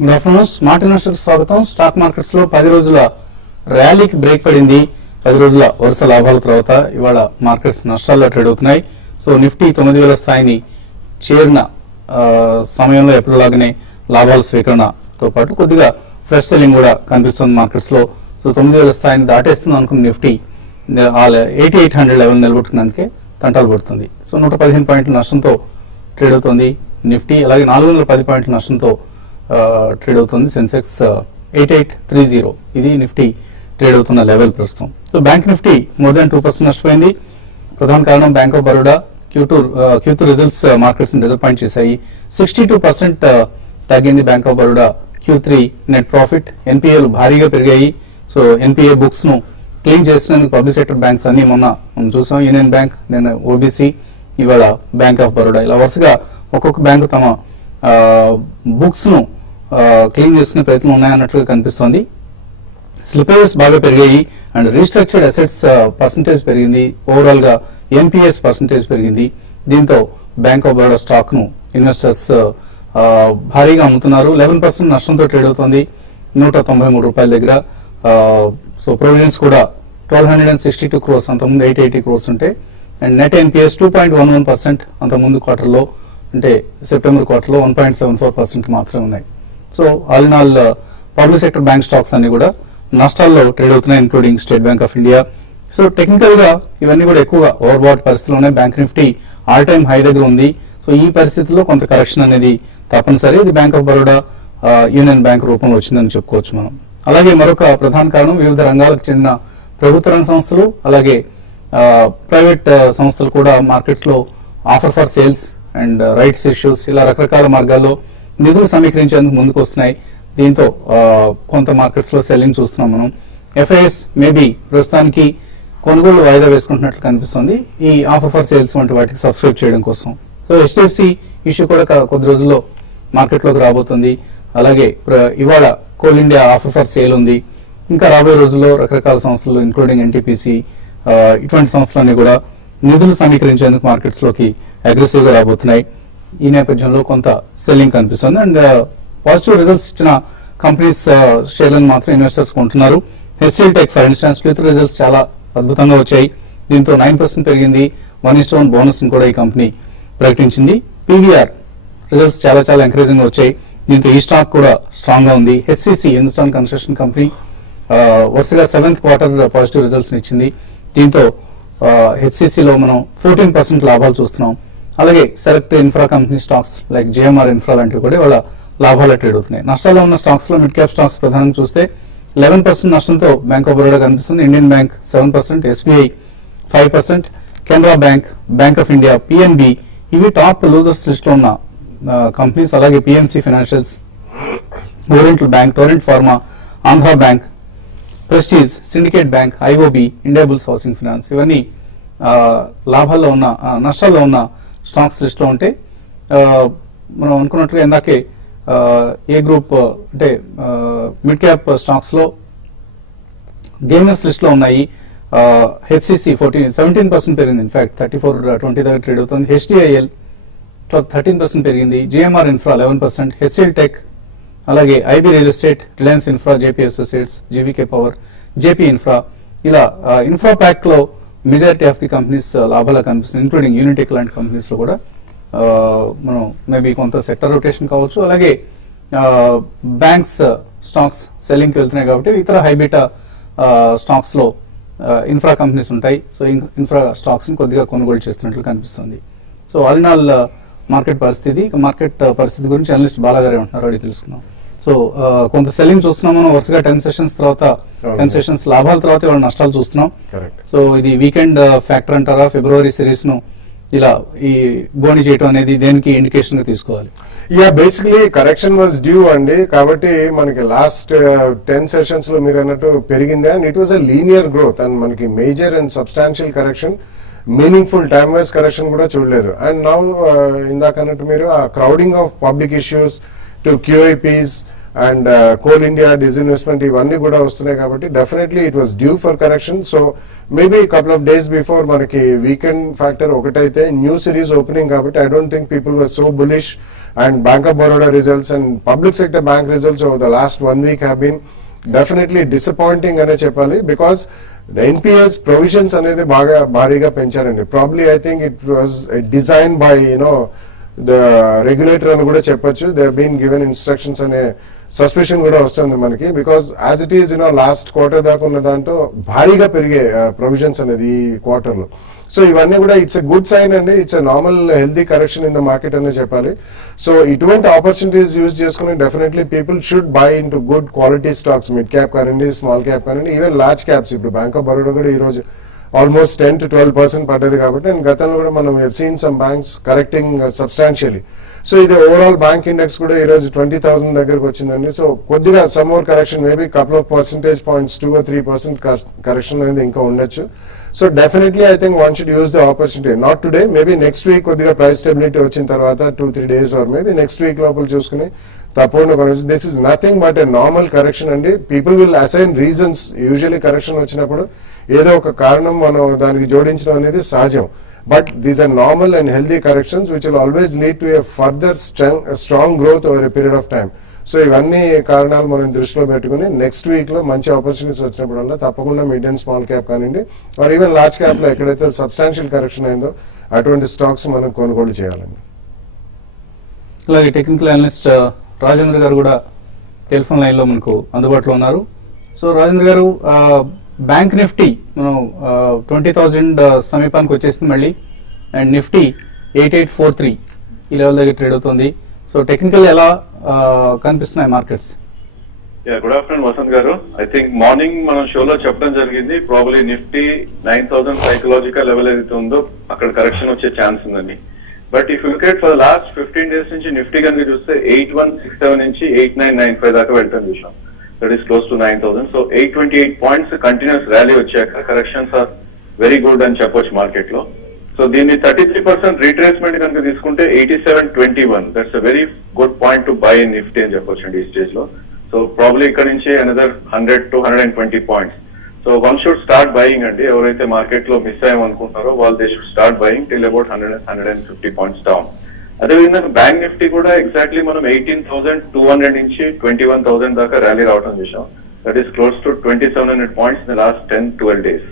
Good afternoon. Smart investors స్వాగతం. Stock markets లో 10 రోజుల ర్యాలీకి బ్రేక్ పడింది. 10 రోజుల వరుస లాభాల తర్వాత ఇవాళ మార్కెట్స్ నష్టాల్లో ట్రేడ్ అవుతున్నాయి. సో నిఫ్టీ 9000 స్థాయిని చేరిన సమయంలో ఎప్పటిలాగానే లాభాల స్వీకరణతో పాటు కొద్దిగా ఫ్రెష్ సెల్లింగ్ కూడా కనిపిస్తుంది మార్కెట్స్ లో. సో 9000 స్థాయిని దాటేస్తుంది అనుకున్న నిఫ్టీ 8800 లెవెల్ నిలబెట్టుకున్నందుకే తంటాలు పడుతుంది. సో 115 పాయింట్ల నష్టంతో ట్రేడ్ అవుతుంది నిఫ్టీ. అలాగే 410 పాయింట్ల నష్టంతో ట్రేడ్ అవుతుంది సెన్సెక్స్ 8830. ఇది నిఫ్టీ ట్రేడ్ అవుతున్న లెవెల్ ప్రస్తుతం. So bank Nifty more than 2% నష్టపోయింది. ప్రధాన కారణం bank of Baroda Q2 results markets ని డిసప్పాయింట్ చేశాయి. 62% తగ్గింది bank of Baroda Q3 net profit. ఎన్పిఏలు భారీగా పెరిగాయి. సో ఎన్పిఏ బుక్స్ ను క్లీన్ చేసినందుకు పబ్లిక్ సెక్టర్ బ్యాంక్స్ అన్ని మొన్న మనం చూసాం. యూనియన్ బ్యాంక్, నేను ఓబీసీ, ఇవాళ బ్యాంక్ ఆఫ్ బరోడా, ఇలా వరుసగా ఒక్కొక్క బ్యాంకు తమ బుక్స్ ను క్లీన్ చేసుకునే ప్రయత్నం ఉన్నాయన్నట్లుగా కనిపిస్తోంది. స్లిపేజెస్ బాగా పెరిగాయి అండ్ రీస్ట్రక్చర్డ్ అసెట్స్ పర్సంటేజ్ పెరిగింది. ఓవరాల్ గా ఎన్పిఎస్ పర్సంటేజ్ పెరిగింది. దీంతో బ్యాంక్ ఆఫ్ బరోడా స్టాక్ ను ఇన్వెస్టర్స్ భారీగా అమ్ముతున్నారు. 11% నష్టంతో ట్రేడ్ అవుతుంది 193 రూపాయల దగ్గర. సో ప్రొవిజన్స్ కూడా 1262 క్రోర్స్, అంతకుముందు 880 క్రోర్స్ ఉంటే. అండ్ నెట్ ఎన్పిఎస్ 2.11%, అంతకుముందు క్వార్టర్లో అంటే సెప్టెంబర్ క్వార్టర్లో 1.74% మాత్రమే ఉన్నాయి. So all in all public sector bank stocks అన్ని కూడా నష్టాల్లో ట్రేడ్ అవుతున్నాయి, including state bank of India. So technical గా ఇవన్నీ కూడా ఎక్కువగా ఓవర్బాట్ పరిస్థితులు ఉన్నాయి. Bank Nifty all time high దగ్గర ఉంది. సో ఈ పరిస్థితుల్లో కొంత కరెక్షన్ అనేది తప్పనిసరి. ఇది bank of Baroda union bank రూపంలో వచ్చిందని చెప్పుకోవచ్చు మనం. అలాగే మరొక ప్రధాన కారణం వివిధ రంగాలకు చెందిన ప్రభుత్వ రంగ సంస్థలు అలాగే ప్రైవేట్ సంస్థలు కూడా మార్కెట్స్ లో offer for sales and rights issues ఇలా రకరకాల మార్గాల్లో నిధులు సమీకరించేందుకు ముందుకు వస్తున్నాయి. దీంతో కొంత మార్కెట్స్ లో సెల్లింగ్ చూస్తున్నాం మనం. ఎఫ్ఐఎస్ మేబీ ప్రస్తుతానికి కొనుగోలు వాయిదా వేసుకుంటున్నట్లు కనిపిస్తుంది ఈ ఆఫర్ ఫర్ సేల్స్ వంటి వాటికి సబ్స్క్రైబ్ చేయడం కోసం. సో హెచ్డిఎఫ్సి ఇష్యూ కూడా కొద్ది రోజుల్లో మార్కెట్లోకి రాబోతుంది. అలాగే ఇవాళ coal India offer for sale ఉంది. ఇంకా రాబోయే రోజుల్లో రకరకాల సంస్థలు ఇంక్లూడింగ్ ఎన్టీపీసీ ఇటువంటి సంస్థలన్నీ కూడా నిధులు సమీకరించేందుకు మార్కెట్స్ లోకి అగ్రెసివ్ గా రాబోతున్నాయి. ఈ నేపథ్యంలో కొంత సెల్లింగ్ కనిపిస్తుంది అండ్ పాజిటివ్ రిజల్ట్స్ ఇచ్చిన కంపెనీస్ షేర్లను మాత్రం ఇన్వెస్టర్స్ కొంటున్నారు. HCl tech for instance Q3 results చాలా అద్భుతంగా వచ్చాయి. దీంతో 9% పెరిగింది. 1:1 బోనస్ ని కూడా ఈ కంపెనీ ప్రకటించింది. పీవీఆర్ రిజల్ట్స్ చాలా చాలా ఎంకరేజింగ్ గా వచ్చాయి. దీంతో ఈ స్టాక్ కూడా స్ట్రాంగ్ గా ఉంది. హెచ్సిసి హిందుస్థాన్ కన్స్ట్రక్షన్ కంపెనీ వరుసగా 7th క్వార్టర్ పాజిటివ్ రిజల్ట్స్ ఇచ్చింది. దీంతో హెచ్సిసిలో మనం 14% లాభాలు చూస్తున్నాం. అలాగే select infra company stocks like GMR infra లాంటివి కూడా వాళ్ళ లాభాలు ట్రేడ్ అవుతున్నాయి. నష్టాల్లో ఉన్న స్టాక్స్ లో మిడ్ క్యాప్ స్టాక్స్ ప్రధానంగా చూస్తే 11% నష్టంతో బ్యాంక్ ఆఫ్ బరోడా కనిపిస్తుంది. Indian bank 7%, SBI 5%, Canara bank, bank of India, PNB ఇవి టాప్ లూజర్స్ లిస్ట్ లో ఉన్న కంపెనీస్. అలాగే PNC financials, oriental bank, torrent pharma, Andhra bank, prestige, syndicate bank, IOB, Indiabulls housing finance ఇవన్నీ లాభాల్లో ఉన్న నష్టాల్లో ఉన్న స్టాక్స్ లిస్ట్ లో ఉంటే మనం అనుకున్నట్లుగా ఇందాకే ఏ గ్రూప్ అంటే మిడ్ క్యాప్ స్టాక్స్ లో గేమర్స్ లిస్ట్ లో ఉన్నాయి. హెచ్సిసి 17% పెరిగింది. ఇన్ఫాక్ట్ 34.20 దగ్గర ట్రేడ్ అవుతుంది. హెచ్డిఐఎల్ 13% పెరిగింది. జిఎంఆర్ ఇన్ఫ్రా 11%, హెచ్సిఎల్ టెక్, అలాగే IB real estate, Reliance infra, JP associates, GVK power, JP infra ఇలా ఇన్ఫ్రా ప్యాక్ లో మెజారిటీ ఆఫ్ ది కంపెనీస్ లాభాలు కనిపిస్తుంది. ఇంక్లూడింగ్ యూనిటెక్ లాంటి కంపెనీస్ లో కూడా మనం మేబీ కొంత సెక్టర్ రొటేషన్ కావచ్చు. అలాగే బ్యాంక్స్ స్టాక్స్ సెల్లింగ్ కి వెళ్తున్నాయి కాబట్టి ఇతర హైబీటా స్టాక్స్ లో ఇన్ఫ్రా కంపెనీస్ ఉంటాయి. సో ఇన్ఫ్రా స్టాక్స్ ని కొద్దిగా కొనుగోలు చేస్తున్నట్లు కనిపిస్తుంది. So all in all market పరిస్థితి గురించి అనలిస్ట్ బాలాగారే ఉంటున్నారు, అడిగి తెలుసుకున్నాం. సో కొంత సెల్లింగ్ చూస్తున్నాం మనం వరుసగా 10 సెషన్స్ తర్వాత 10 సెషన్స్ లాభాల తర్వాత ఇవాళ నష్టాలు చూస్తున్నాం. సో ఇది వీకెండ్ ఫ్యాక్టర్ అంటారా? ఫిబ్రవరి సిరీస్ ను ఇలా ఈ బోని చేయడం అనేది దేనికి ఇండికేషన్ గా తీసుకోవాలి? బేసికలీ కరెక్షన్ వాజ్ డ్యూ అండి. కాబట్టి మనకి లాస్ట్ 10 సెషన్స్ లో మీరు అన్నట్టు పెరిగింది and it was a linear growth and మనకి major and substantial correction, meaningful time wise correction కూడా చూడలేదు. అండ్ నౌ ఇందాక అన్నట్టు మీరు ఆ crowding of public issues to QIPs and Coal India disinvestment ఇవన్నీ కూడా వస్తున్నాయి కాబట్టి definitely it was due for correction. So maybe couple of days before మనకి వీకెండ్ ఫ్యాక్టర్ ఒకటైతే న్యూ సిరీస్ ఓపెనింగ్ కాబట్టి I don't think people were so bullish. And bank of Baroda results and public sector bank results over the last 1 week have been definitely disappointing అనే చెప్పాలి. Because NPS provisions అనేది బాగా భారీగా పెంచారండి. Probably I think it was design by the regulator అని కూడా చెప్పొచ్చు. They been given instructions అనే సస్పెషన్ కూడా వస్తుంది మనకి. Because as it is last quarter దాకా ఉన్న దాంట్లో భారీగా పెరిగే ప్రొవిజన్స్ అనేది ఈ క్వార్టర్ లో. సో ఇవన్నీ కూడా ఇట్స్ ఎ గుడ్ సైన్ అండి. It's a normal healthy correction in the market అనే చెప్పాలి. సో ఇటువంటి ఆపర్చునిటీస్ యూజ్ చేసుకుని definitely people should buy in to good quality stocks, mid cap కానివ్వండి, స్మాల్ క్యాప్ కానివ్వండి, ఈవెన్ లార్జ్ క్యాప్స్. ఇప్పుడు bank of Baroda కూడా ఈ రోజు ఆల్మోస్ట్ 10 to 12% పడ్డది కాబట్టి, అండ్ గతంలో కూడా మనం scene some banks correcting substantially. So ఇది ఓవరాల్ బ్యాంక్ ఇండెక్స్ కూడా ఈ రోజు 20,000 దగ్గరకు వచ్చిందండి. సో కొద్దిగా some more correction, maybe couple of percentage points 2 or 3% correction అనేది ఇంకా ఉండొచ్చు. So definitely I think one should use the opportunity, not today, maybe next week కొద్దిగా ప్రైస్ స్టెబిలిటీ వచ్చిన తర్వాత 2-3 days or maybe next week లోపల చూసుకుని తప్పకుండా కొనవచ్చు. This is nothing but a normal correction అండి. People will assign reasons. Usually correction వచ్చినప్పుడు ఏదో ఒక కారణం మనం దానికి జోడించడం అనేది సహజం. But these are normal and healthy corrections which will always lead to a further strong growth over a period of time. So ఇవన్నీ కారణాలు మనం దృష్టిలో పెట్టుకుని నెక్స్ట్ వీక్ లో మంచి ఆపర్చునిటీస్ వచ్చినప్పుడల్లా తప్పకుండా మిడ్ అండ్ స్మాల్ క్యాప్ కానివ్వండి, ఆర్ ఈవెన్ లార్జ్ క్యాప్ లో ఎక్కడైతే సబ్స్టాన్షియల్ కరెక్షన్ అయిందో అటువంటి స్టాక్స్ మనం కొనుగోలు చేయాలండి. అలాగే టెక్నికల్ అనలిస్ట్ రాజేంద్ర గారు కూడా టెలిఫోన్ లైన్ లో మనకు అందుబాటులో ఉన్నారు. సో రాజేంద్ర గారు, బ్యాంక్ నిఫ్టీ మనం 20,000 సమీపానికి వచ్చేసింది మళ్ళీ, అండ్ నిఫ్టీ 8843 ఈ లెవెల్ దగ్గర ట్రేడ్ అవుతుంది. సో టెక్నికల్ ఎలా కనిపిస్తున్నాయి మార్కెట్స్? గుడ్ ఆఫ్టర్నూన్ వసంత్ గారు. ఐ థింక్ మార్నింగ్ మనం షోలో చెప్పడం జరిగింది, ప్రాబ్లీ నిఫ్టీ 9,000 సైకలాజికల్ లెవెల్ ఏదైతే ఉందో అక్కడ కరెక్షన్ వచ్చే ఛాన్స్ ఉందని. But if you look at for last 15 days నుంచి నిఫ్టీ కనుక చూస్తే 8167 నుంచి 8995 దాకా వెళ్ళటం చూసాం. That is close to 9,000. So 828 points continuous rally వచ్చాక కరెక్షన్స్ ఆర్ వెరీ గుడ్ అని చెప్పొచ్చు మార్కెట్ లో. సో దీన్ని 33% రీట్రేస్మెంట్ కనుక తీసుకుంటే 8721, that's a very good point to by in Nifty అని చెప్పొచ్చు ఈ స్టేజ్ లో. సో ప్రాబ్లీ ఇక్కడ నుంచి another 100 to 120 points. So one should start buying అండి. ఎవరైతే మార్కెట్ లో మిస్ అయ్యామనుకుంటున్నారో వాళ్ళు they should start buying till about 100-150 points down. అదేవిధంగా బ్యాంక్ నిఫ్టీ కూడా ఎగ్జాక్ట్లీ మనం 18,200 నుంచి 21,000 దాకా ర్యాలీ రావడం చూసాం. That is close to 2,700 points in the last 10-12 days.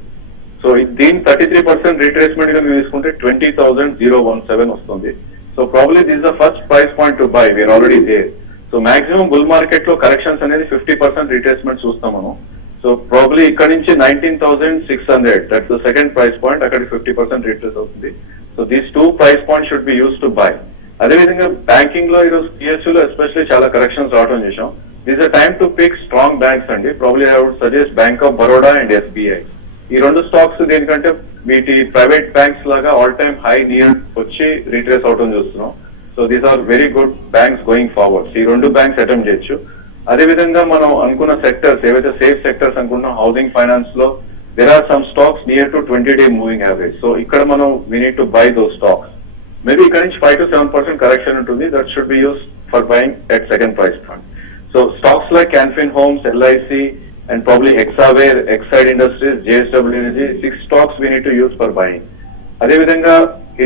So దీని 33% రీట్రేస్మెంట్ గా తీసుకుంటే 20,017 వస్తుంది. So probably this the first price point to buy, we are already there. So maximum bull market లో కరెక్షన్స్ అనేది 50% రీట్రేస్మెంట్ చూస్తాం మనం. సో ప్రాబ్లీ ఇక్కడ నుంచి 19,600, that's the second price point, అక్కడికి 50% రీట్రేస్ అవుతుంది. So these 2 price points should be used to buy. అదేవిధంగా banking లో ఈరోజు పిఎస్యూ లో ఎస్పెషల్లీ చాలా కరెక్షన్స్ రావడం చేసాం. This a time to pick strong banks అండి. Probably I would suggest bank of Baroda and SBI. ఈ రెండు స్టాక్స్ దేనికంటే వీటి ప్రైవేట్ బ్యాంక్స్ లాగా ఆల్ టైమ్ హై నియర్ వచ్చి రీట్రేస్ అవటం చూస్తున్నాం. So these are very good banks going forward. ఈ రెండు బ్యాంక్స్ అటెంప్ట్ చేయొచ్చు. అదేవిధంగా మనం అనుకున్న సెక్టర్స్ ఏవైతే సేఫ్ సెక్టర్స్ అనుకుంటున్నాం, హౌసింగ్ ఫైనాన్స్ లో there are some stocks near to 20-day moving average. So ikkada manam we need to buy those stocks. Maybe ikkada nunchi 5-7% correction untundi, that should be used for buying at second price point. So stocks like Canfin Homes, LIC and probably Hexaware, Exide Industries, JSW Energy, 6 stocks we need to use for buying. అదే విధంగా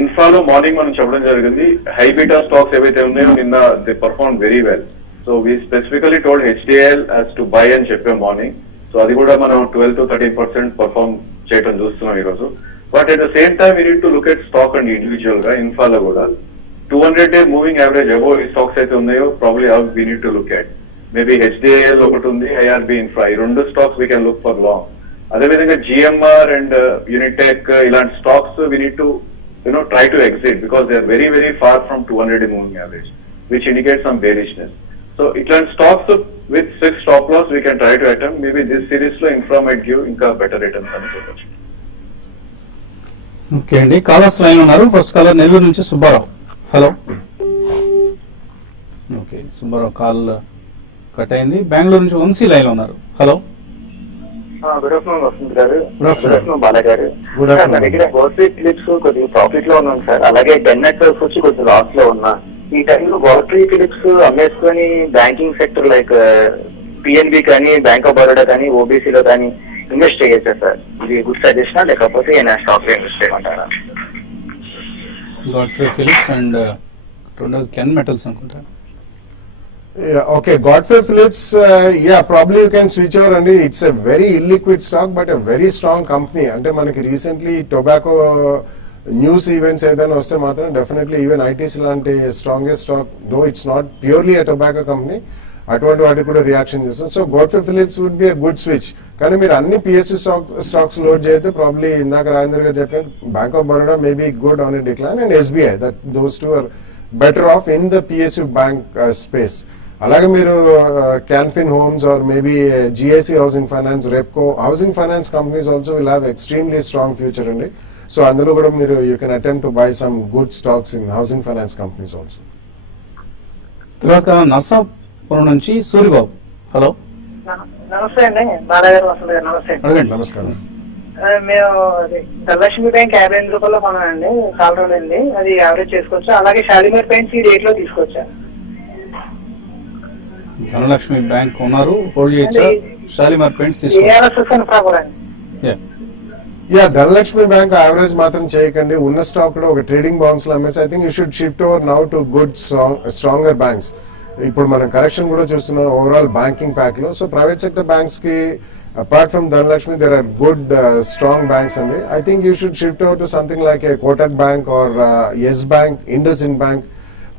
ఇన్ఫాలో morning మనం చెప్పడం జరిగింది, high beta stocks ఏవైతే ఉన్నాయో నిన్న they perform very well. So we specifically told HDL as to buy అని చెప్పాం మార్నింగ్. సో అది కూడా మనం 12-13% పర్ఫార్మ్ చేయడం చూస్తున్నాం ఈ రోజు. But at the same time we need to look at stock and individual గా ఇన్ఫాలో కూడా 200-day మూవింగ్ యావరేజ్ అబోవ్ ఈ స్టాక్స్ అయితే ఉన్నాయో probably we need to look at. Maybe HDL ఒకటి ఉంది, IRB ఇన్ఫ్రా, ఈ రెండు stocks we can look for long. అదేవిధంగా GMR అండ్ యూనిటెక్ ఇలాంటి stocks we need to try to exit because they are very very far from 200-day moving average, which indicates some bearishness. So ఇట్లాంటి stocks with 6 stop loss we can try to attempt. Maybe this series లో infra might give ఇంకా better returns అని చెప్పొచ్చు. Okay అండి, callers line ఉన్నారు. First caller Nellore నుంచి Subbarao. Hello. Okay, Subbarao call cut అయింది. బెంగళూరు నుంచి వంశీ లైన్ లో ఉన్నారు. హలో. గుడ్ ఆఫ్టర్నూన్ వసంత్ గారు. Good afternoon. Good afternoon Bala గారు. Good afternoon. నా దగ్గర హోల్సేల్ క్లిప్స్ కొద్దిగా ప్రాఫిట్ లో ఉన్నాను సార్. అలాగే 10 నెట్వర్క్స్ వచ్చి కొద్దిగా లాస్ లో ఉన్నా. ఈ టైంలో గోడ్రీ ఫిలిప్స్ అమ్మేసుకొని బ్యాంకింగ్ సెక్టర్ లైక్ పిఎన్బి కానీ, బ్యాంక్ ఆఫ్ బరోడా కానీ, ఓబీసీలో కానీ ఇన్వెస్ట్ చేయొచ్చా సార్? ఇది గుడ్ సజెషనా లేకపోతే ఏమైనా స్టాక్ లో ఇన్వెస్ట్ చేయమంటారా? గాడ్ఫ్రే ఫిలిప్స్ అండ్ రెండోది కెన్ మెటల్స్ అనుకుంటా. Yeah, okay, Godfrey Phillips, yeah, probably you can switch over and it's a very illiquid stock but a very strong company. అంటే మనకి రీసెంట్లీ టొబాకో న్యూస్ ఈవెంట్స్ ఏదైనా వస్తే మాత్రం definitely even ITC లాంటి strongest stock, though it's not purely a tobacco company, అటువంటి వాటికి కూడా రియాక్షన్ చేస్తాం. So Godfrey Phillips would be a good switch. కానీ మీరు అన్ని పిఎస్యూ స్టాక్స్ లోడ్ చేస్తే ప్రాబ్లీ ఇందాక రాజేంద్ర గారు చెప్పినట్టు bank of Baroda maybe good on a decline and SBI, that those two are better off in the PSU bank space. అలాగే మీరు Canfin Homes or maybe GIC housing finance, Repco housing finance companies also will have extremely strong future అండి. So అందులో కూడా మీరు you can attempt to buy some good stocks in housing finance companies also. తర్వాత నర్సాపురం నుంచి Suribabu. Hello, నమస్తే అండి, బాలగారు వసంత్ గారు నమస్తే. అడగండి. నమస్కారం. మేము ధనలక్ష్మి బ్యాంక్ 55 రూపాయలు కొన్నానండి, చాలా రోజులైంది. అది యావరేజ్ చేసుకోవచ్చా? అలాగే షాలిమార్ పెయింట్స్ ఈ రేట్ లో తీసుకోవచ్చా? ధనలక్ష్మి బ్యాంక్ ఉన్నారు, హోల్డ్ చేయొచ్చా? షాలిమార్ పెయింట్స్ ఏఆర్ఎస్ఎస్ అని problem. Yeah, Dhanalakshmi bank average మాత్రం చేయకండి. ఉన్న స్టాక్ కూడా ఒక ట్రేడింగ్ బాండ్స్ లో అమ్మేసి I think you should shift over now to good stronger banks. ఇప్పుడు మనం కరెక్షన్ కూడా చూస్తున్నాం ఓవరాల్ బ్యాంకింగ్ ప్యాక్ లో. సో ప్రైవేట్ సెక్టర్ బ్యాంక్స్ కి apart from Dhanalakshmi, there are good strong banks and I think you should shift over to something like a Kotak Bank or Yes Bank, IndusInd Bank.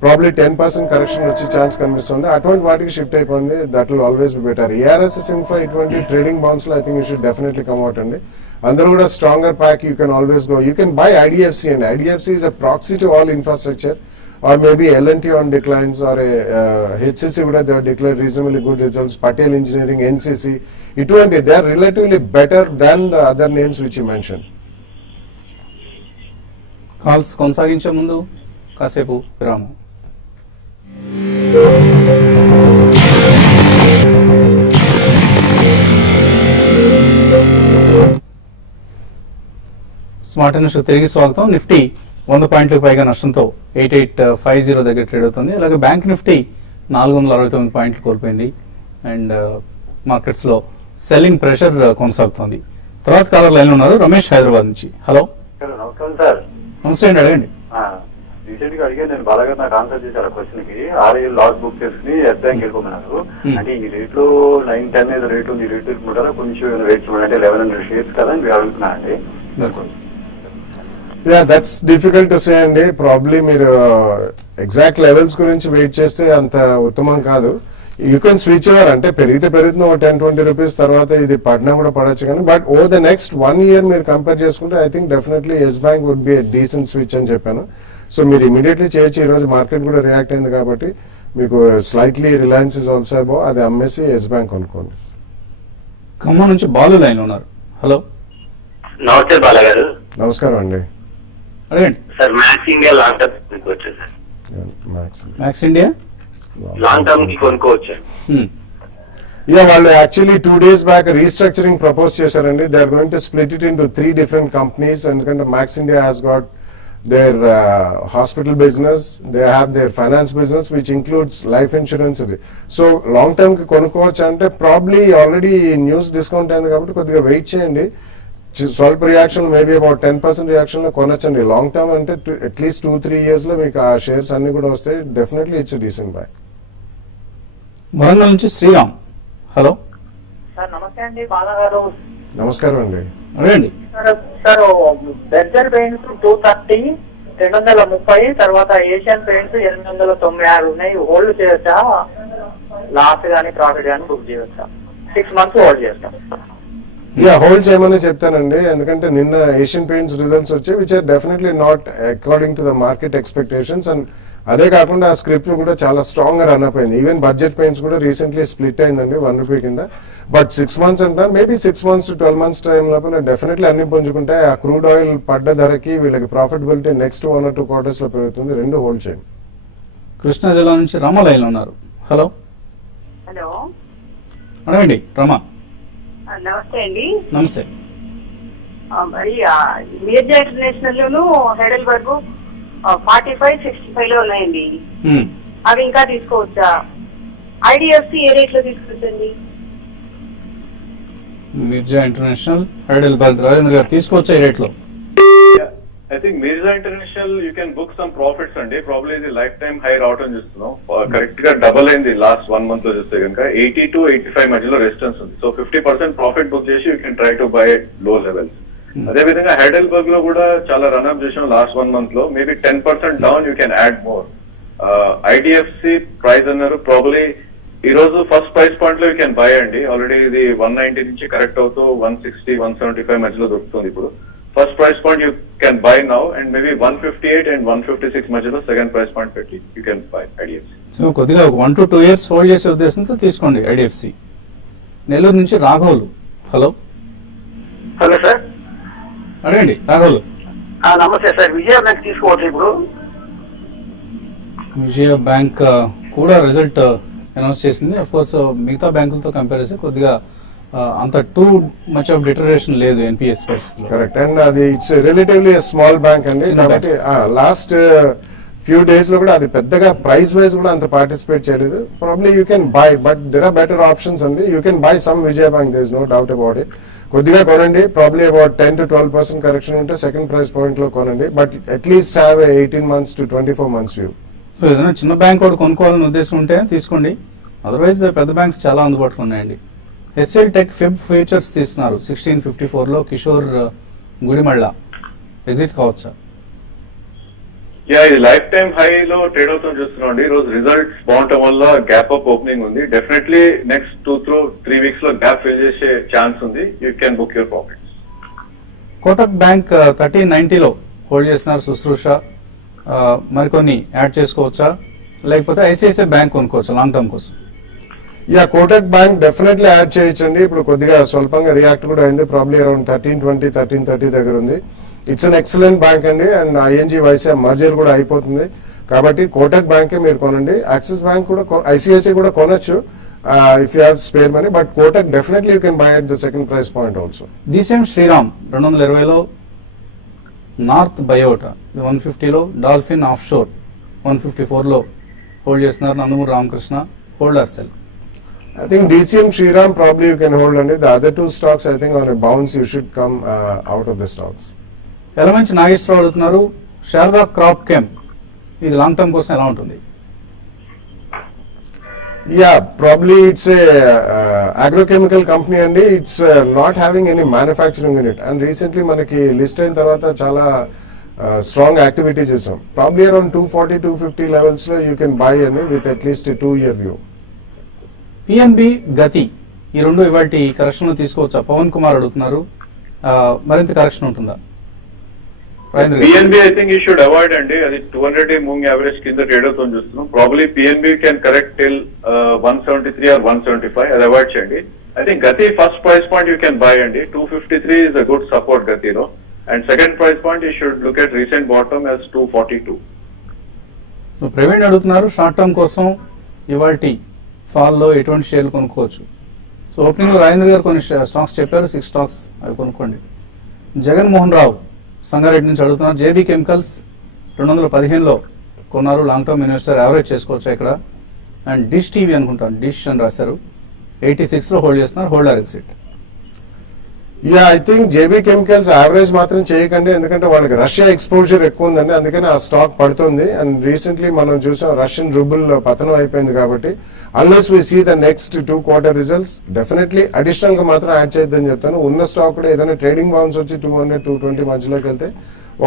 Probably 10% correction వచ్చే chance కనిపిస్తుంది. అటువంటి వాటికి shift అయిపోయింది, that will always be better. ARSS infra ఇటువంటి trading bonds లో I think you should definitely come out అండి. అందరూ కూడా stronger pack you can always go. You can buy IDFC అండి. IDFC is a proxy to all infrastructure, or maybe L&T on declines, or a HCC would have, they have declared reasonably good results. Patel Engineering, NCC, they are relatively better than the other names which you mentioned. Calls కొనసాగించే ముందు కాసేపు విరామం. Smart news తిరిగి స్వాగతం. Nifty 100 పాయింట్లకు పైగా నష్టంతో 8850 దగ్గర ట్రేడ్ అవుతుంది. అలాగే బ్యాంక్ నిఫ్టీ 469 పాయింట్లు కోల్పోయింది. అండ్ మార్కెట్స్ లో సెల్లింగ్ ప్రెషర్ కొనసాగుతోంది. తర్వాత కాలర్ లైన్ ఉన్నారు, రమేష్ హైదరాబాద్ నుంచి. హలో, నమస్కారం సార్. నమస్తే అండి, అడగండి. రీసెంట్ గా అడిగే నేను బాగా నాకు ఆన్సర్ చేశారు క్వశ్చన్ కి. ఆర్ఐఎల్ లాస్ బుక్ చేసుకుని ఎస్ బ్యాంక్ వెళ్ళిపోతున్నారు. అంటే ఈ రేట్ లో 9-10 ఏదో రేట్ ఉంది, రేట్ తీసుకుంటారా? కొంచెం రేట్స్ అంటే 1100 షేర్స్ కదా మీరు అడుగుతున్నా అండి. Yeah, that's difficult to say అండి. ప్రాబ్లీ మీరు ఎగ్జాక్ట్ లెవెల్స్ గురించి వెయిట్ చేస్తే అంత ఉత్తమం కాదు. యూ కెన్ స్విచ్ ఓవర్, అంటే పెరుగుతున్న 10-20 రూపీస్ తర్వాత ఇది పడినా కూడా పడచ్చు. కానీ but over the next 1 year మీరు కంపేర్ చేసుకుంటే I think definitely Yes Bank would be decent switch అని చెప్పాను. సో మీరు ఇమీడియట్లీ చేయొచ్చు. ఈ రోజు మార్కెట్ కూడా రియాక్ట్ అయింది కాబట్టి మీకు స్లైట్లీ రిలయన్స్ ఇస్ ఆల్సో అబో, అది అమ్మేసి ఎస్ బ్యాంక్ కొనుక్కోండి. ఖమ్మం నుంచి బాలు లైన్ ఉన్నారు. హలో, నమస్తే బాల గారు. నమస్కారం అండి, అడగండి. Sir Max India long term కొనుక్కోవచ్చు sir? Max India long term కి కొనుక్కోవచ్చు. యా, వాళ్ళు actually 2 days back restructuring propose చేశారండి. They are going to split it into 3 different companies. ఎందుకంటే Max India has got their hospital business, they have their finance business which includes life insurance. So long term ki konukovachu ante probably already news discount ayindi kabatti kodiga wait cheyandi. స్వల్ప reaction maybe about 10% reaction లో కొనొచ్చండి. Long term అంటే at least 2-3 years లో మీకు ఆ shares అన్ని కూడా వస్తాయి. Definitely it's decent by. Warangal నుంచి శ్రీరామ్. హలో సార్ నమస్తే అండి, బాలగారు. నమస్కారం అండి, అడగండి. సార్ బెర్జర్ పెయింట్స్ 230, 230, తర్వాత ఏషియన్ పెయింట్స్ 896 ఉన్నాయి. హోల్డ్ చేయొచ్చా? లాస్ గానీ ప్రాఫిట్ గానీ బుక్ చేయొచ్చా? 6 months హోల్డ్ చేస్తాం. యా, హోల్డ్ చేయమని చెప్తానండి. ఎందుకంటే నిన్న ఏషియన్ పెయింట్స్ రిజల్ట్స్ వచ్చాయి which are definitely not according to the market expectations. And అదే కాకుండా ఆ స్క్రిప్ట్ కూడా చాలా స్ట్రాంగ్ గా రన్ అప్ అయింది. ఈవెన్ బడ్జెట్ పెయింట్స్ కూడా రీసెంట్లీ స్ప్లిట్ అయిందండి 1 రూపీ కింద. బట్ 6 months అంటారు, maybe 6 months to 12 months time లోపల డెఫినెట్లీ అన్ని పుంజుకుంటాయి. ఆ క్రూడ్ ఆయిల్ పడ్డ ధరకి వీళ్ళకి ప్రాఫిటబిలిటీ నెక్స్ట్ 1 or 2 quarters లో పెరుగుతుంది. రెండు హోల్డ్ చేయండి. కృష్ణా జిల్లా నుంచి రమ లైన్ ఉన్నారు. హలో, హలో, అడగండి రమ. నమస్తే అండి. నమస్తే. మరి మీర్జా ఇంటర్నేషనల్ హెడెల్బర్గ్ 45-65 లో ఉన్నాయండి. అవి ఇంకా తీసుకోవచ్చా? ఐడిఎఫ్సి ఏ రేట్ లో తీసుకోవచ్చండి? మిర్జా ఇంటర్నేషనల్, హైడెల్బర్గ్, రాజేంద్ర గారు తీసుకోవచ్చా ఈ రేట్లో? I think Mirza international you can book some profits అండి. ప్రాబ్లీ ఇది లైఫ్ టైం హై రావటం చూస్తున్నాం. కరెక్ట్ గా డబల్ అయింది లాస్ట్ 1 month లో చూస్తే కనుక 80 to 85 మధ్యలో రెసిస్టెన్స్ ఉంది. సో 50% ప్రాఫిట్ బుక్ చేసి you can try to buy లో లెవెల్స్. అదే విధంగా హైడెల్బర్గ్ లో కూడా చాలా రన్అప్ చేసాం లాస్ట్ 1 month లో. Maybe 10% down you can add more. IDFC price అన్నారు, ప్రాబ్లీ ఈ రోజు ఫస్ట్ ప్రైస్ పాయింట్ లో యూ కెన్ బై అండి. ఆల్రెడీ ఇది 190 నుంచి కరెక్ట్ అవుతూ 160, 175 మధ్యలో దొరుకుతుంది ఇప్పుడు. First price point you can by now and maybe 158 and 156 మధ్యలో సెకండ్ ప్రైస్ పాయింట్ పెట్టి you can buy IDFC. So కొద్దిగా 1 to 2 years హోల్డ్ చేసే ఉద్దేశంతో తీసుకోండి ఐడిఎఫ్సి. నెల్లూరు నుంచి రాఘవులు. Hello hello sir. అడగండి రాఘవులు. నమస్తే సార్. విజయ బ్యాంక్ తీసుకోవచ్చు ఇప్పుడు? విజయ బ్యాంక్ కూడా రిజల్ట్ అనౌన్స్ చేసింది. అఫ్ కోర్స్ మిగతా బ్యాంకులతో కంపేర్ చేస్తే కొద్దిగా అంత టూ మచ్ ఆఫ్ డిటరేషన్ లేదు ఎన్పిఎస్ పరిస్థితిలో. కరెక్ట్. అండ్ అది ఇట్స్ రిలేటివ్లీ స్మాల్ బ్యాంక్ అండి, కాబట్టి లాస్ట్ ఫ్యూ డేస్ లో కూడా అది పెద్దగా ప్రైస్ వైజ్ కూడా అంత పార్టిసిపేట్ చేయలేదు. Probably you can buy, but there are better options అండి. You can buy some Vijaya bank, there is no doubt about it. కొద్దిగా కొనండి, ప్రాబ్లీ అబౌట్ 10 to 12% కరెక్షన్ ఉంటే సెకండ్ ప్రైస్ పాయింట్ లో కొనండి, but at least have 18 months to 24 months view. So ఏదైనా చిన్న bank కూడా కొనుక్కోవాలని ఉద్దేశం ఉంటే తీసుకోండి. అదర్వైజ్ పెద్ద బ్యాంక్స్ చాలా అందుబాటులో ఉన్నాయండి. హెచ్ఎల్ టెక్ ఫెబ్ ఫ్యూచర్స్ తీసుకున్నారు 1654 లో. కిషోర్ గుడిమళ్ళ ఎగ్జిట్ కావచ్చా? యా, ఇది లైఫ్ టైం హై లో ట్రేడ్ అవుతాం చూస్తున్నాం అండి. ఈ రోజు రిజల్ట్స్ బాగుండటం వల్ల గ్యాప్ అప్ ఓపెనింగ్ ఉంది. డెఫినెట్లీ నెక్స్ట్ 2 to 3 weeks లో గ్యాప్ ఫిల్ చేసే ఛాన్స్ ఉంది. You can book your profits. Kotak bank 1390 లో హోల్డ్ చేస్తున్నారు శుశ్రూష. మరికొన్ని యాడ్ చేసుకోవచ్చా, లేకపోతే ఐసిఐసిఐ బ్యాంక్ కొనుక్కోవచ్చా లాంగ్ టర్మ్ కోసం? Yeah, Kotak bank definitely add చేయొచ్చండి. ఇప్పుడు కొద్దిగా స్వల్పంగా రియాక్ట్ కూడా అయింది, ప్రాబ్లీ అరౌండ్ 1320, 1330 దగ్గర ఉంది. ఇట్స్ అన్ ఎక్సలెంట్ బ్యాంక్ అండి. అండ్ ఐఎన్జీ వైసీఐ మర్జర్ కూడా అయిపోతుంది, కాబట్టి కోటక్ బ్యాంకే మీరు కొనండి. యాక్సిస్ బ్యాంక్ కూడా, ఐసిఐసిఐ కూడా కొనొచ్చు if you have spare money, but Kotak definitely you can buy at the second price point also. DCM Shriram 220 లో. నార్త్ బయోటా 150 లో. డాల్ఫిన్ ఆఫ్ షోర్ 154 లో హోల్డ్ చేస్తున్నారు Nandamuri Ramakrishna. Holder cell. I think DCM Shriram probably you can hold on it. The other two stocks, I think on a bounce you should come out of the stocks. Yelamanchi Nageswara Rao అడుగుతున్నారు Sharda crop కెమ్, ఇది long term కోసం ఎలా ఉంటుంది? Yeah, probably it's a agrochemical company and it's not having any manufacturing in it. And recently మనకి list అయిన తర్వాత చాలా స్ట్రాంగ్ యాక్టివిటీ చూసాం. ప్రాబ్లీ అరౌండ్ 240, 250 లెవెల్స్ లో యూ కెన్ బై అని with at least 2 year view. PNB గతి ఈ రెండు ఇవాల్టి కరెక్షన్ తీసుకోవచ్చా? పవన్ కుమార్ అడుగుతున్నారు. మరింత కరెక్షన్ ఉంటుందా? PNB I think you should avoid అండి. అది 200 మూవింగ్ యావరేజ్ కింద ట్రేడ్ అవుతుంది చూస్తున్నాం. Probably PNB can correct till 173 or 175, అది అవాయిడ్ చేయండి. I think Gati first price point you can buy అండి. 253 ఇస్ అ గుడ్ సపోర్ట్ గతిలో. And second price point you should look at recent bottom as 242. Praveen అడుగుతున్నారు short term కోసం ఇవాల్టి fall లో ఎటువంటి షేర్లు కొనుక్కోవచ్చు? సో ఓపెనింగ్ లో రాజేంద్ర గారు కొన్ని స్టాక్స్ చెప్పారు, 6 స్టాక్స్, అవి కొనుక్కోండి. జగన్మోహన్ రావు సంగారెడ్డి నుంచి అడుగుతున్నారు జేబీ కెమికల్స్ 215 లో కొన్నారు, లాంగ్ టర్మ్ ఇన్వెస్టర్, యావరేజ్ చేసుకోవచ్చు ఇక్కడ. అండ్ డిష్ టీవీ అనుకుంటాను, డిష్ అని రాశారు, 86 లో హోల్డ్ చేస్తున్నారు, holder exit. Yeah, I think JB chemicals average మాత్రం చేయకండి, ఎందుకంటే వాళ్ళకి రష్యా ఎక్స్పోజర్ ఎక్కువ ఉందండి, అందుకని ఆ స్టాక్ పడుతుంది. అండ్ రీసెంట్లీ మనం చూసాం రష్యన్ రూబుల్ పతనం అయిపోయింది, కాబట్టి unless we see the next 2 quarter results definitely additional గా మాత్రం యాడ్ చేయొద్దని చెప్తాను. ఉన్న స్టాక్ కూడా ఏదైనా ట్రేడింగ్ బౌన్స్ వచ్చి 200, 220 మధ్యలోకి వెళ్తే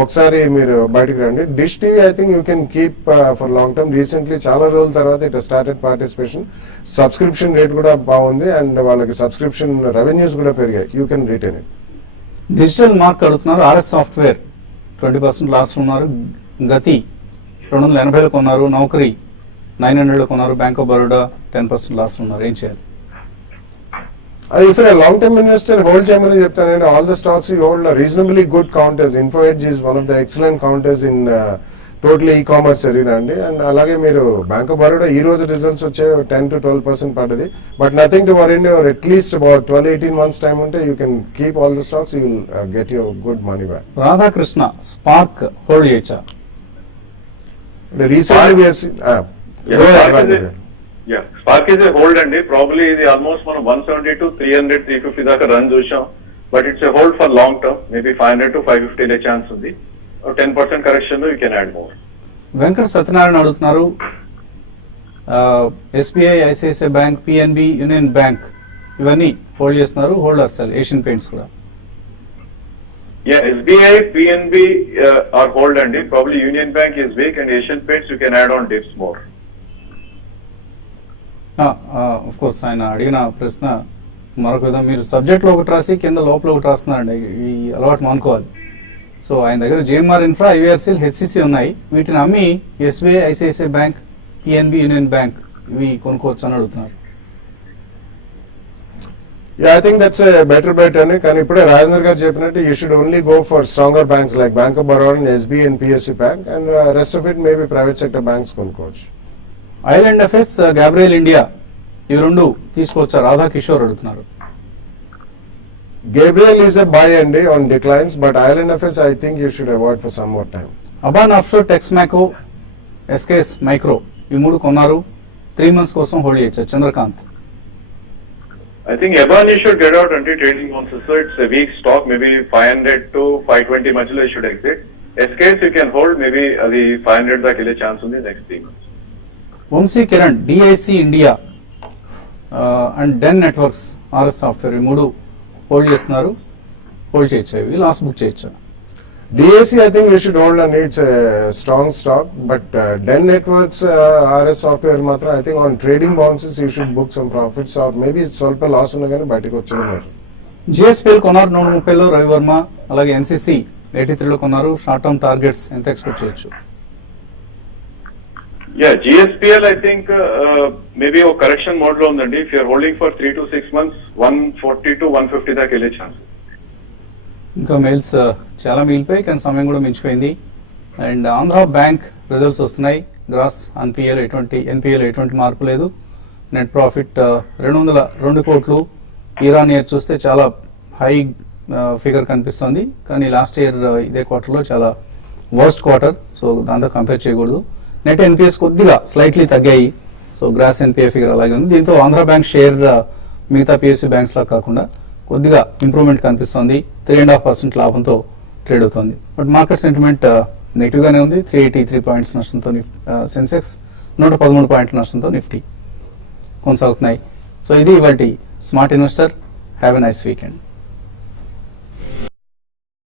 ఒకసారి మీరు బయటకు రండి. Dish TV I think you can keep for long term. Recently చాలా రోజుల తర్వాత it started participation, subscription rate కూడా బాగుంది అండ్ వాళ్ళకి సబ్స్క్రిప్షన్ రెవెన్యూస్ కూడా పెరిగాయి. You can retain it. Digital mark అడుగుతున్నారు, ఆర్ఎస్ సాఫ్ట్వేర్ 20% లాస్ ఉన్నారు, గతి 280 లో కొన్నారు, నౌకరీ 900 లో కొన్నారు, బ్యాంక్ ఆఫ్ బరోడా 10% లాస్ ఉన్నారు, ఏం చేయాలి? If you're a long-term investor, hold చేయమని చెప్తానండి. All the stocks you hold are reasonably good counters. InfoEdge is one of the excellent counters in totally e-commerce arena అండి. అండ్ అలాగే మీరు బ్యాంక్ ఆఫ్ బరోడా ఈ రోజు రిజల్ట్స్ వచ్చే 10 to 12% పడ్డది, but nothing to worry. At least about 12-18 months time ఉంటే you can keep all the stocks, you will get your good money back. Radhakrishna SPARC hold చేయొచ్చా? Recently we have seen. Go ahead, Raghav. SPARC is a hold అండి. Probably ఇది almost మనం 170 to 300, 350 దాకా run చూసాం. But it's a hold for long term. Maybe 500 to 550 లే chance ఉంది. 10% correction you can add more. Venkata Satyanarayana అడుగుతున్నారు, SBI, ICICI bank, PNB, Union bank ఇవన్నీ hold చేస్తున్నారు. హోల్డర్ సెల్ ఏషియన్ పెయింట్స్ కూడా. ఎస్బీఐ, పిఎన్బి ఆర్ హోల్డ్ అండి. Probably Union bank is weak and Asian Paints you can add on dips more. Of course ఆయన అడిగిన ప్రశ్న మరొక విధంగా, మీరు సబ్జెక్ట్ లో ఒకటి రాసి కింద లోపల ఒకటి రాస్తున్నారండి. ఈ అలవాటు మానుకోవాలి. సో ఆయన దగ్గర జేఎంఆర్ ఇన్ఫ్రా, ఐవీఆర్సీఎల్, హెచ్సిసి ఉన్నాయి. వీటిని అమ్మి SBI, ICICI bank, PNB, Union bank ఇవి కొనుక్కోవచ్చు అని అడుగుతున్నారు. I think that's a better bet అని. కానీ ఇప్పుడే రాజేంద్ర గారు చెప్పినట్టు you should only go for stronger banks like bank of Baroda and SBI and PSU bank, and rest of it maybe private sector banks కొనుక్కోవచ్చు. Island FS, Gabriel India ఇవి రెండు తీసుకోవచ్చా? రాధా కిషోర్ అడుగుతున్నారు. Gabriel is a buy అండి on declines, but Island FS I think you should avoid for some more time. Aban offshore, Texmaco, SKS micro ఈ మూడు కొన్నారు. 3 months కోసం హోల్డ్ చేయొచ్చు. Chandrakant. I think Eban you should get out until trading bounces. So it's a weak stock, maybe 500 to 520 మధ్యలో you should exit. SKS you can hold, maybe అది 500 దాకా వెళ్ళే chance ఉంది next 3 months. Vamsi Kiran, DIC India and Den Networks, RS software ఈ మూడు hold చేస్తున్నారు. Hold చేయొచ్చు. ఇవి లాస్ట్ బుక్ చేయొచ్చు. DAC I think you should hold and it's a strong stock, but DEN Networks, RS Software మాత్రం I think on trading bounces you should book some profits or maybe స్వల్ప loss ఉన్నా కానీ బయటకు వచ్చేయన్నారు. జిఎస్పీఎల్ కొన్నారు 130లో రవివర్మ. అలాగే NCC 83లో కొన్నారు. షార్ట్ టర్మ్ టార్గెట్స్ ఎంత ఎక్స్పెక్ట్ చేయొచ్చు? GSPL I think maybe ఒక కరెక్షన్ మోడ్ లో ఉందండి. If you're holding for 3 to 6 months 140 to 150 దాకా వెళ్ళే ఛాన్స్. ఇంకా మెయిల్స్ చాలా మిగిలిపోయి, కానీ సమయం కూడా మించిపోయింది. అండ్ ఆంధ్ర బ్యాంక్ రిజల్ట్స్ వస్తున్నాయి. గ్రాస్ ఎన్పిఎల్ ఎటువంటి మార్పు లేదు. నెట్ ప్రాఫిట్ 202 కోట్లు. ఇరాన్ ఇయర్ చూస్తే చాలా హై ఫిగర్ కనిపిస్తుంది, కానీ లాస్ట్ ఇయర్ ఇదే క్వార్టర్లో చాలా వర్స్ట్ క్వార్టర్. సో దాంతో కంపేర్ చేయకూడదు. నెట్ ఎన్పిఎస్ కొద్దిగా స్లైట్లీ తగ్గాయి. సో గ్రాస్ ఎన్పిఏ ఫిగర్ అలాగే ఉంది. దీంతో ఆంధ్ర బ్యాంక్ షేర్ మిగతా పిఎస్సి బ్యాంక్స్ లా కాకుండా కొద్దిగా ఇంప్రూవ్మెంట్ కనిపిస్తుంది. 3.5% లాభంతో ట్రేడ్ అవుతుంది. బట్ మార్కెట్ సెంటిమెంట్ నెగిటివ్ గానే ఉంది. 383 పాయింట్స్ నష్టంతో సెన్సెక్స్, 113 పాయింట్ల నష్టంతో నిఫ్టీ కొనసాగుతున్నాయి. సో ఇది ఇవాల్టి smart investor. Have a nice weekend.